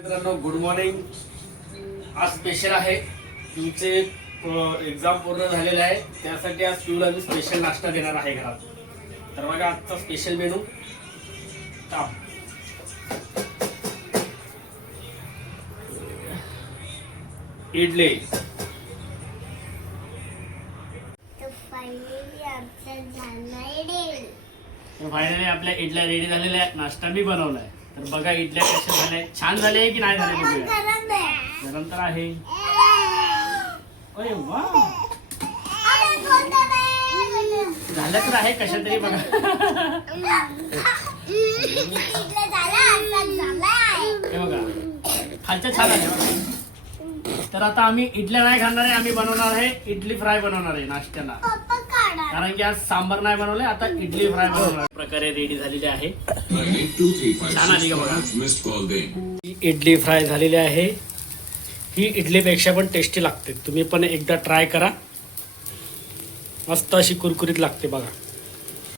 मित्रांनो good morning. आज special आहे. तुमचे एक्झाम पूर्ण झालेले आहे त्यासाठी आज तुला मी स्पेशल नाश्ता देणार आहे घरात. तर बघा आजचा स्पेशल मेनू इडली. फायनली आपल्या इडल्या रेडी झालेल्या आहेत. नाश्ता मी बनवलाय. तर बघा इडल्या कशा झाल्या, छान झाले की नाही झाले बघूया. गरम तर आहे. अरे वा झालं तर आहे कशा तरी बघा. हे बघा खालच्या छान आहे बघा. तर आता आम्ही इडल्या नाही खाणार आहे, आम्ही बनवणार आहे इडली फ्राय बनवणार आहे नाश्त्याला. कारण की आज सांबार नाही बनवले, आता इडली फ्राय बनवणार. प्रकारे रेडी झालेली आहे. छान आली का बघा. इडली फ्राय झालेली आहे. ही इडलीपेक्षा पण टेस्टी लागते. तुम्ही पण एकदा ट्राय करा. मस्त अशी कुरकुरीत लागते बघा.